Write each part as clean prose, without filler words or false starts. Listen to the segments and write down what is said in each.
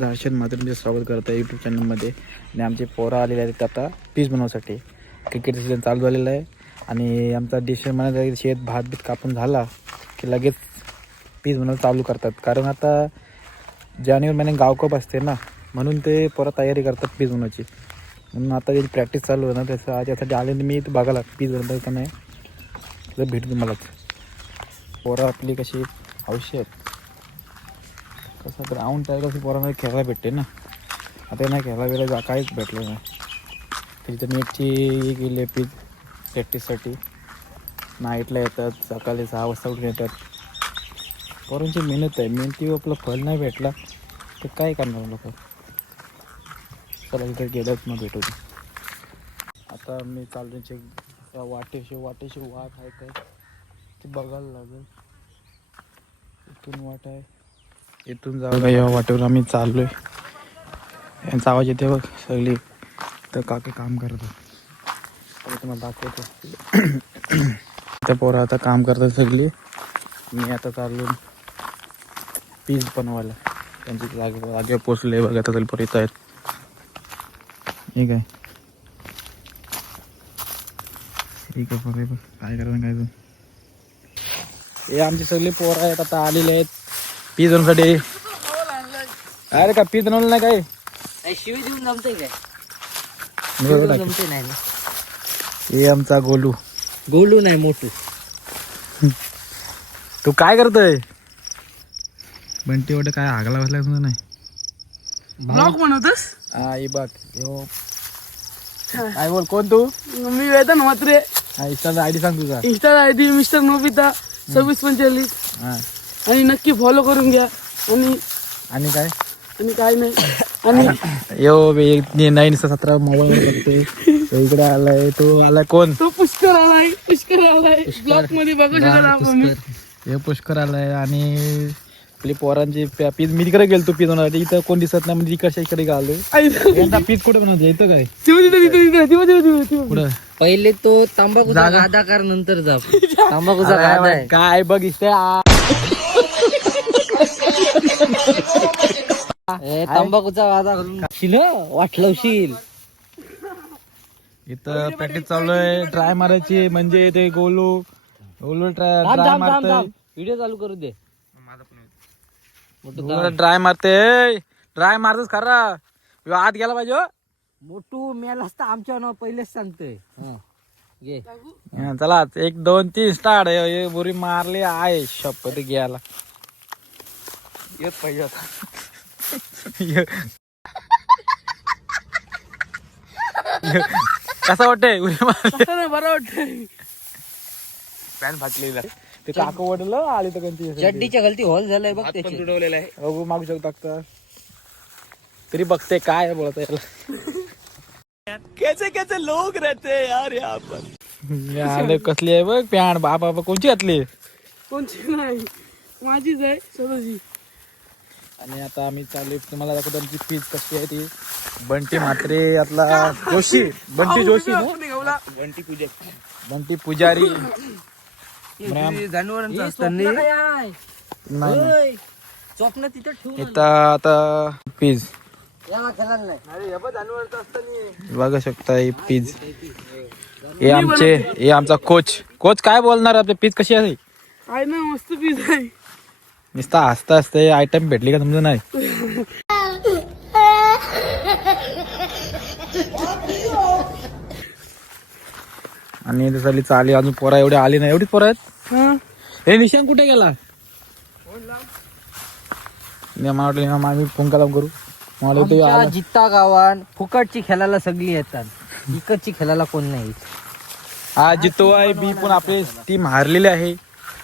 नमस्कार, हर्षद मात्र तुमचे स्वागत करत आहे यूट्यूब चॅनलमध्ये. आणि आमचे पोरं आलेले आहेत आता पीस बनवण्यासाठी. क्रिकेट सीझन चालू झालेला आहे आणि आमचा डिश म्हणायचा शेत भात बीत कापून झाला की लगेच पीस बनवायला चालू करतात. कारण आता जानेवारी महिन्यात गावकप असते ना, म्हणून ते पोरं तयारी करतात पीस बनवायची. म्हणून आता त्याची प्रॅक्टिस चालू आहे ना, त्याचं आज यासाठी आले मी इथं बघायला पीस बनवता का नाही तर भेटू तुम्हालाच. पोरं आपली कशी हौशी आहेत. कसं ग्राउंड आहे कसं पोरांना खेळायला भेटते ना. आता नाही खेळायला वेळेला काहीच भेटलं नाही. तिथं नेटची गेली पीच प्रॅक्टिससाठी. नाईटला येतात, सकाळी 6 वाजता उठून येतात. पोरांची मेहनत आहे, मेहनती आपलं फळ नाही भेटला तर काय करणार लोक. चला तिथे गेल्याच मग भेटू. आता मी चालण्याचे वाटेशी वाट आहे काय ते बघायला लागेल. इथून वाट आहे, इथून जाऊ या वाटेवर आम्ही चाललोय. यांचा आवाज येते बघ सगळी. तर काकी काम करतात, तुम्हाला दाखवतो. त्या पोरं आता काम करतात सगळी. मी आता चाललो पीस बनवायला. त्यांची जागे पोचले बघा, आता पोरं येत आहेत. ठीक आहे ठीक आहे बघ काय करायचं काय. हे आमची सगळी पोरं आहेत आता आलेले आहेत पीस बनवण्यासाठी. अरे का पीस बनवलं नाही काय शिवी देऊन जमतंय काय? जमते नाही. हे आमचा गोलू. गोलू नाही मोठू. तू काय करतोय? बंटी वाटत काय आगला बसलाय तुझं नाही. ब्लॉग बनवतोस? हा ही बघ यो. काय बोल, कोण तू? मी वेदन म्हात्रे. इंस्टाचा आयडी सांग तुझा. Insta ID mister Nobita 2645. हा आणि नक्की फॉलो करून घ्या. आणि काय आणि काय नाही. आणि यो 917 मोबाईल करतोय. इकडे आलाय तो. आलाय कोण? तो पुष्कर आलाय. ब्लॉग मध्ये बघू शकता आपण. हे पुष्कर आलाय. आणि आपली पोरांची पीज मी तिकडे गेलो पीज बनवायला. इथं कोण दिसत नाही म्हणजे इकडे आलोय. पीज कुठे बनवायचं इथं काय? कुठं? पहिले तो तंबाखूचा गादा कर, नंतर जा. तंबाखूचा गादा आहे काय बघ इथे. तंबाखूचा गादा करून वाटलवशील. इथं प्रॅक्टिस चालू आहे ट्राय मारायची. म्हणजे ते गोलू ट्राय मारतोय. व्हिडिओ चालू करू दे. ट्राय मारतोस खरा. आत गेला पाहिजे. मोठू मेला असता आमच्या नाव पहिलेच सांगतोय. चला 1 2 3 स्टार्ट. बुरी मारली आहे शपथ घ्यायला येत पाहिजे आता. कसा वाटतंय उरी मारली? बरं वाटतंय. पॅन्ट फाटलेला ते काकू वडलं आली तर कोणती चड्डीच्या गलती हॉल झालाय बघ. त्याची तुडवलेला आहे. बघू मागू शकता तरी बघते काय बोलत याला. कैसे लोग रहते यार यहाँ पर. कसली आहे बघ पॅन्ट. बाबा कोणची घातली? कोणची नाही, माझीच आहे स्वतःची. आणि आता आम्ही चालू तुम्हाला दाखवतो आमची पीच कशी आहे ती. बंटी म्हात्रे आपला जोशी. बंटी जोशी ना? बंटी पुजारी. जनावरांचं स्वप्न तिथं ठेवून इथं आता पीज जनावरांचं बघू शकता. ही पीज हे आमचा कोच काय बोलणार आपली पीज कशी आहे? आहे ना, मस्त पीस आहे. नुसता हसता असते. आयटम भेटली का तुमचं नाही? आणि झाली चाली अजून पोरा एवढी आली नाही. एवढीच पोरं आहेत. हे निशांत कुठे गेला? मला वाटलं आम्ही फोन करा करू. मला आमच्या जित्ता गावात फुकटची खेळायला सगळी येतात, इकडची खेळायला कोण नाही. हा जितो आहे बी पण आपली टीम हारलेली आहे.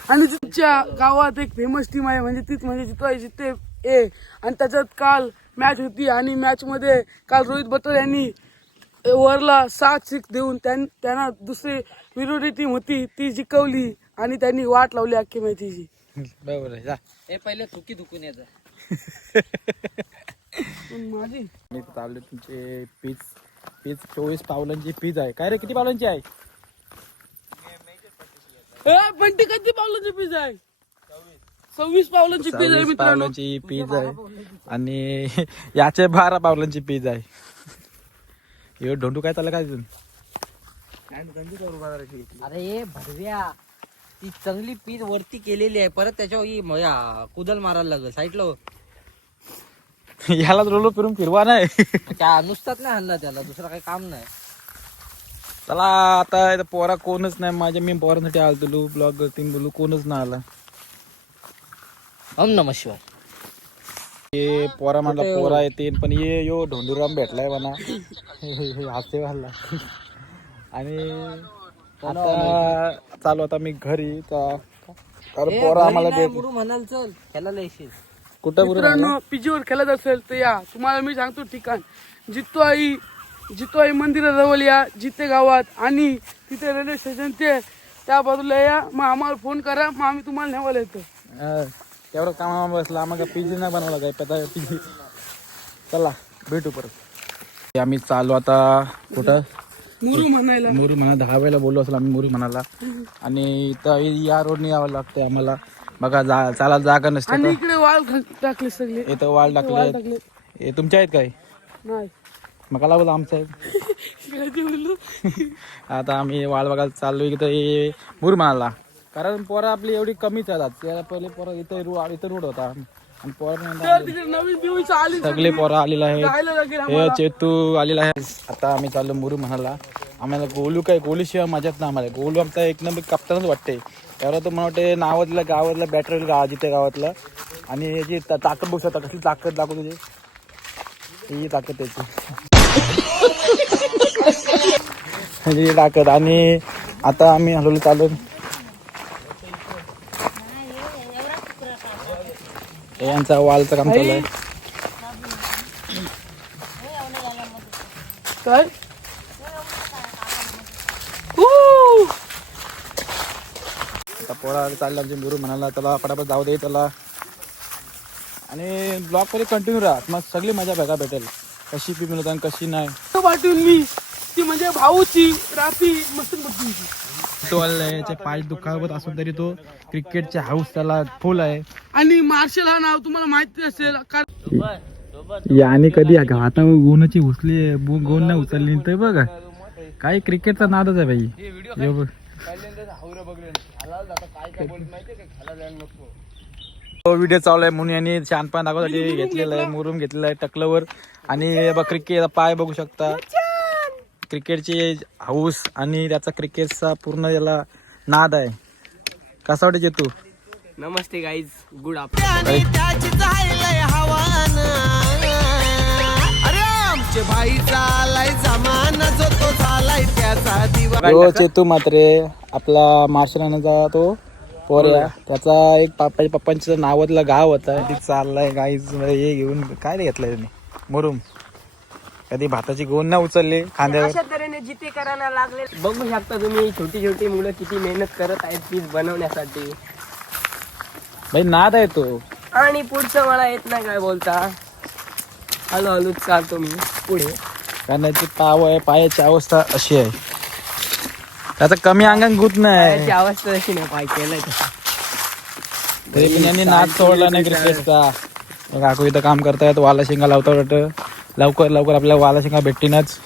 आणि तुमच्या गावात एक फेमस टीम आहे, म्हणजे तीच म्हणजे जिते ए. आणि त्याच्यात काल मॅच होती आणि मॅच मध्ये काल रोहित बटर यांनी वरला 7 देऊन त्यांना दुसरी विरोधी टीम होती ती जिंकवली आणि त्यांनी वाट लावली अख्खी मॅचची. बरोबर आहे. हे पहिले थुकी थुकून यायचं. माझी चालू तुमचे पीच 24 पावलांची पीच आहे. काय रे किती पावलांची आहे? बंटी किती पावलांची पीच आहे? 26 पावलांची पीज आहे 26 मित्रांनो. पावलांची पीज आहे आणि याचे 12 पावलांची पीज आहे. हे ढोंडू काय चाललं काय तिथून? अरे भरव्या ती चांगली पीच वरती केलेली आहे, परत त्याच्यावर ही कुदल मारायला लागल साईडला. याला रोलो फिरून फिरवा नाही. त्या नुसताच नाही हल्ला त्याला, दुसरा काही काम नाही. चला आता इथं पोरा कोणच नाही माझ्या. मी पोरांसाठी आलतो ब्लॉग तीन बोलू, कोणच नाही आला. ओम नमः शिवाय. हे पोरा म्हणला पोरा येते पण ये यो ढोंडूराम भेटलाय म्हणा. हास्य घालला. आणि आता चालू आता मी घरी कारण पोरा आम्हाला भेट मुरू म्हणाल चल खेळायला येशील. कुठं बोलू मित्रांनो पीजीवर खेळत असेल तर या, तुम्हाला मी सांगतो ठिकाण जितो आई मंदिराजवळ या, जिते गावात, आणि तिथे रेल्वे स्टेशन ते त्या बाजूला या. मग आम्हाला फोन करा, मग आम्ही तुम्हाला न्यावायला येतो. तेवढं कामा बसला आम्हाला पीजी नाही बनवला काय पता पीजी. चला भेटू परत. आम्ही चालू आता कुठं मुरू म्हणायला. मुरू म्हणा 10 वेळेला बोललो असेल आम्ही मुरू म्हणाला. आणि इथं या रोडने यावं लागतंय आम्हाला. बघा चालायला जागा नसते. आणि इकडे वाल टाकले सगळे. इथं वाळ टाकले. हे तुमच्या आहेत काय? नाही मग मला बोला आमचं आहे. कधी बोललो. आता आम्ही वाळ बघायला चाललो इथं मुरू म्हणाला. कारण पोरं आपली एवढी कमीच आहेत. त्याला पहिले पोरं इथं रोड होता आणि पोरं तर तिकडे नवीन दिवस आली सगळे पोरं आलेला आहे. जायला लागेल हे आम्हाला. चेतू आलेला आहे. आता आम्ही चाललो मुरू म्हणाला. आम्हाला गोलू काय गोलूशिवाय मजाच ना आम्हाला. गोलू आमचा एक नंबर कप्तानच वाटते. त्यावर तर मला वाटते नावातल्या गावातला बॅटरी जिथे गावातलं. आणि याची ताकद बघू शकता कसली ताकद दाखवतो तुझी ही ताकद त्याची. ही ताकद. आणि आता आम्ही हलवलं चालू. यांचा वालचं काम चालू आहे. काय आता पोळा चालला आमचे गुरु म्हणाला त्याला पटापट जाऊ दे त्याला. आणि ब्लॉग मध्ये कंटिन्यू राहा, मग सगळी मजा बघा भेटेल. कशी पी मिळत आणि कशी नाही. वाटून मी ती म्हणजे भाऊची रात्री मस्त बुद्धी. तो याचे पाय दुखावत असून तरी तो क्रिकेटचे हाऊस त्याला फुल आहे. आणि मार्शल हा नाव तुम्हाला माहिती असेल. याने कधी हातावर गोनाची उचली गोन नाही उचलली तर बघा काही क्रिकेटचा नादच आहे भाई. व्हिडिओ चालू आहे म्हणून यांनी शानपान दाखवण्यासाठी घेतलेला आहे. मुरुम घेतलेला आहे टकलवर. आणि क्रिकेट पाय बघू शकता. क्रिकेटची हाऊस आणि त्याचा क्रिकेटचा पूर्ण याला नाद आहे. कसा वाटते तू? नमस्ते गाईज, गुड आफ्टरनून. चेतू मात्रे आपला मार्शलाचा तो पोऱ्या त्याचा एक पप्पांचं नावातलं गाव होता. ती चाललाय गाईज हे घेऊन. काय घेतलंय त्याने? मुरुम. कधी भाताची गोण ना उचलले खांद्यावर. अशा तऱ्हेने जिथे करायला लागले. बघू शकता तुम्ही छोटी छोटी मुलं किती मेहनत करत आहेत पीस बनवण्यासाठी. भाई नाद आहे तो. आणि पुढचं मला येत नाही काय बोलता. हळूहळू चालतो मी पुढे. कारण त्याची पायाची अवस्था अशी आहे. त्याचा कमी अंगात गुत नाही. त्याची अवस्था अशी नाही. पाय केलाय तरी पण यांनी नाद सोडला नाही क्रिकेटचा. काकू इथं काम करतायत. वाला शेंगा लावता वाटतं. लवकर लवकर आपल्याला वाला शेंगा भेटतीनच.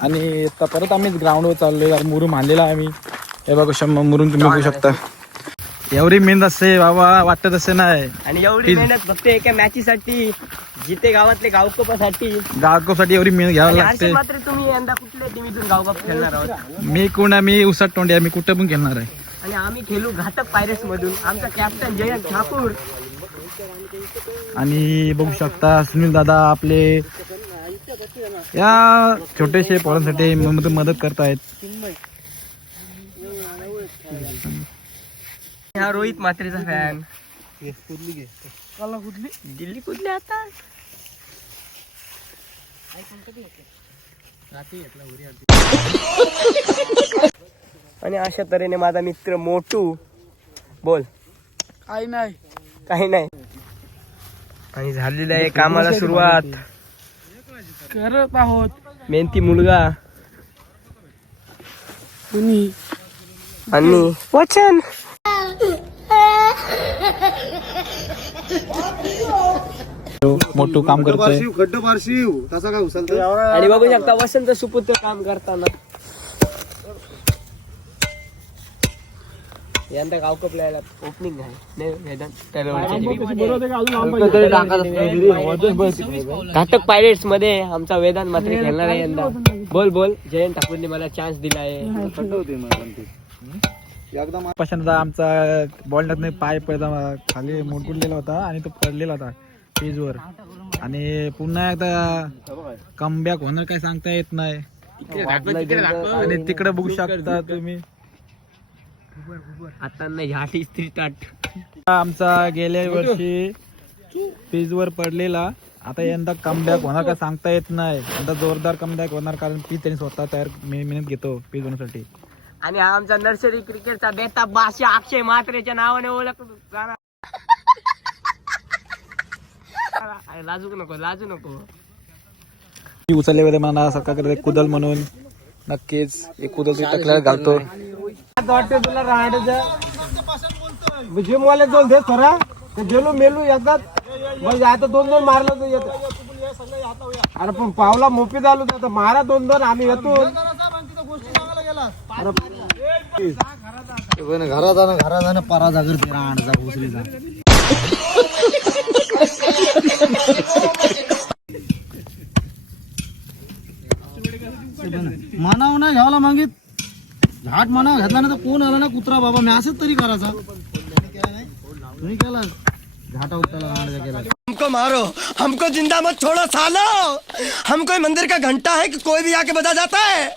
आणि परत आम्ही ग्राउंडवर चाललोय. मुरुम आणलेला आहे आम्ही. हे बघू मुरुम तुम्ही बघू शकता. एवढी मेहनत असते बाबा वाटत असे नाही. आणि एवढी मेहनत फक्त एका मॅचीसाठी, जिथे गावातले गावकपासाठी एवढी मेहनत घ्यावी आणि लागते. असे मात्र तुम्ही यंदा कुठल्या टीमीतून गावकप खेळणार आहोत? मी उसाट तोंडी. मी कुठे पण खेळणार आहे. आणि आम्ही खेळू घातक पायरेट्स मधून. आमचा कॅप्टन जयंत ठाकूर. आणि बघू शकता सुनील दादा आपले या छोटेशे पोरांसाठी मदत करतायत. हा रोहित मात्रेचा फॅन. कुठली दिल्ली कुठली आता. आणि अशा तऱ्हेने माझा मित्र मोटू. बोल. काही नाही. काही नाही. आणि झालेलं आहे कामाला सुरुवात. करत आहोत. मेहनती मुलगा. आणि वचन मोठं काम करतोय. आणि बघू शकता वसंत सुपुत्र काम करताना यंदा गाव कपल्याला ओपनिंग आहे घातक पायरेट्स मध्ये आमचा वेदांत मात्र खेळणार आहे यंदा. बोल बोल. जयंत ठाकूरने मला चान्स दिला आहे. पशांचा आमचा बॉल टाकणे पाय पडला खाली मोडकुडलेला होता आणि तो पडलेला होता पेजवर. आणि पुन्हा एकदा कमबॅक होणार काय सांगता येत नाही. आणि तिकडे बघू शकता तुम्ही आता नाही ह्याची स्त्री आमचा गेल्या वर्षी पेजवर पडलेला आता यंदा कमबॅक होणार का सांगता येत नाही. यंदा जोरदार कमबॅक होणार कारण पीच त्यांनी स्वतः तयार मेहनत घेतो पीच होण्यासाठी. आणि हा आमचा नर्सरी क्रिकेटचा बेताब बादशाह अक्षय म्हात्रेच्या नावाने ओळखला. लाजू नको. उचलल्यावर मला सरकार कुदल म्हणून नक्कीच एक कुदल टाकल्याला घालतो. वाटते तुला राहण्याचं जिम वाले दोन दे थोडा गेलो मेलू येतात म्हणजे आता 2-2 मारलं तर येत. अरे पण पावला मोपी झालो तर मारा 2-2 आम्ही येतो. घरा जाणं परा जागर राहण्याचा भोसरीचा मानाव नाही घ्यावला मागित झाट मानाव घेतला ना तर कोण आला ना कुत्रा बाबा मी असंच तरी करायचा. तुम्ही केला घाटा उत्ताला राहण्याचा केला. हमको मारो, हमको जिंदा मत छोड़ो सालो. हम कोई मंदिर का घंटा है कि कोई भी आके बजा जाता है.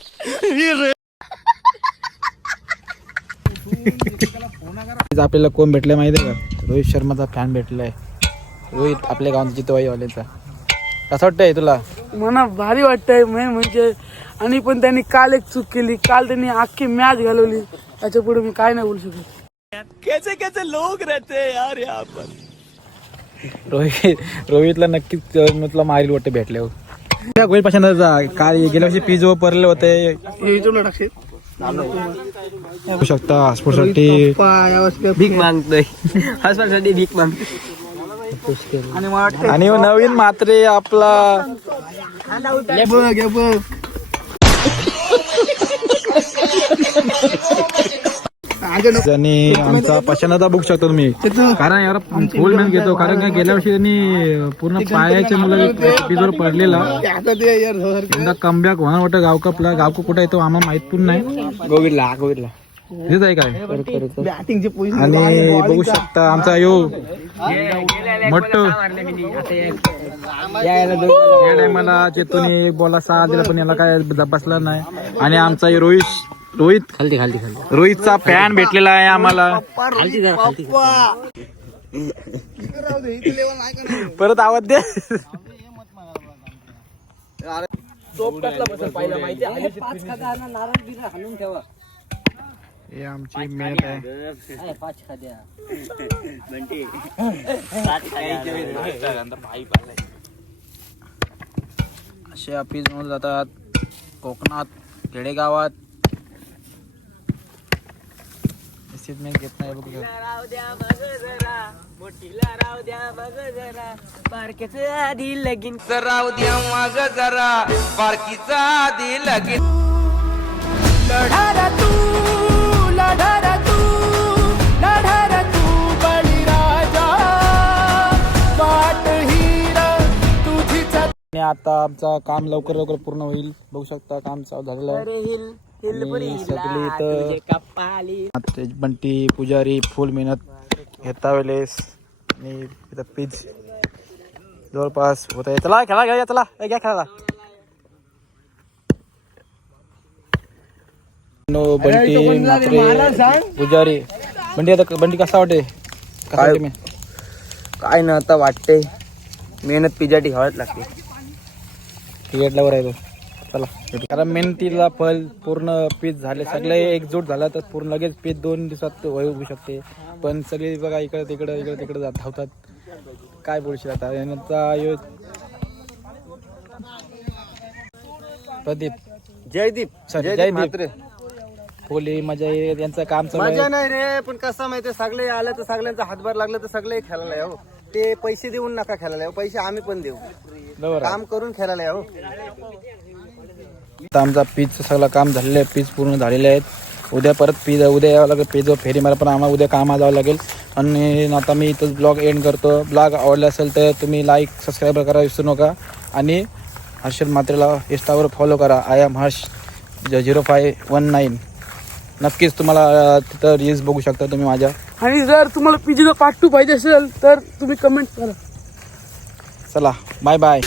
आपल्याला कोण भेटलाय माहिती आहे का? रोहित शर्माचा फॅन भेटलाय. रोहित आपल्या गावात जितवाईवाल्याचा. कसं वाटतंय तुला? मला भारी वाटतंय म्हणजे. आणि पण त्यांनी काल एक चूक केली. काल त्यांनी अख्खी मॅच घालवली. त्याच्या पुढे मी काय नाही बोलू शकत. कैसे लोग रहते हैं यार यहाँ पर. रोहितला नक्कीच तुला मारील वाटतं भेटल्यावर. गोल पसंतचा काल गेल्या वर्षी पिझो पडले होते. बघू शकता स्पोर्टसाठी भीक मागतोय. हॉस्पिटलसाठी भीक मागतोय. आणि नवीन मात्रे आपला आणि आमचा पशांदा बघू शकता तुम्ही कारण यार फुल मॅच घेतो कारण काय गेल्या वर्षी त्यांनी पूर्ण पायाच्या मुलं पिझोर पडलेला. यंदा कमबॅक होणार वाटतं गावकपला. गावकप कुठं येतो आम्हाला माहित पण नाही. गोविंदला हेच आहे काय. आणि बघू शकता आमचा यो मट्ट या टायमाला चेतून बोला 6 दिला पण याला काय बसला नाही. आणि आमचा रोहित खालती रोहितचा फॅन भेटलेला आहे आम्हाला. परत आवाज दे. हे आमची मेहनत आहे. असे आपली जमून जातात कोकणात खेडेगावात. निश्चित घेत नाही. बघू राव द्या मग जरा मोठीला राव द्या मग जरा बारकेच आधी लगीन राव द्या माग जरा बारकीचा आधी लगीन. लढारा तू बळीराजा वाट हीर तुझीच. आणि आता आमचा काम लवकर पूर्ण होईल. बघू शकता काम चालू झालेलं आहे. सगळी इथं बंटी पुजारी फुल मेहनत घेता वेळेस. आणि इथं पीच जवळपास होत आहे. चला खेळा घ्या. चला घ्या खेळायला. बंटी मात्रे पुजारी. बंटी आता बंटी कसा वाटते? काय ना आता वाटते मेहनत पिजाटी घ्यावच लागते. क्रिकेटला वर आहे तो. चला कारण मेहनतीला फल पूर्ण पीच झाले. सगळे एकजूट झाला तर पूर्ण लगेच पीच 2 दिवसात होऊ शकते. पण सगळे बघा इकडे तिकडे धावतात. काय बोलशील आता यांचा प्रदीप जयदीप सॉरी जयदीप फुली मजा आहे, यांचं काम चालू मजा आहे. नाही रे, पण कसं माहितीये सगळे आलं तर सगळ्यांचा हातभार लागलं तर सगळे खेळायला यावं. ते पैसे देऊन नका खेळायला यावं, पैसे आम्ही पण देऊ, बरोबर आहे. काम करून खेळायला यावं. आता आमचा पीचचं सगळं काम झालेलं आहे, पीच पूर्ण झालेले आहेत. उद्या परत उद्या यावं लागेल पीचवर फेरी मारा, पण आम्हाला उद्या कामाला जावं लागेल. आणि आता मी इथंच ब्लॉग एंड करतो. ब्लॉग आवडला असेल तर तुम्ही लाईक सबस्क्राईब करा विसरू नका. आणि हर्षल मात्रेला इंस्टावर फॉलो करा. I am Harsh 0519. नक्कीच तुम्हाला तिथं रील्स बघू शकता तुम्ही माझ्या. आणि जर तुम्हाला पीजीचा पार्ट 2 पाहिजे असेल तर तुम्ही कमेंट करा. चला बाय बाय.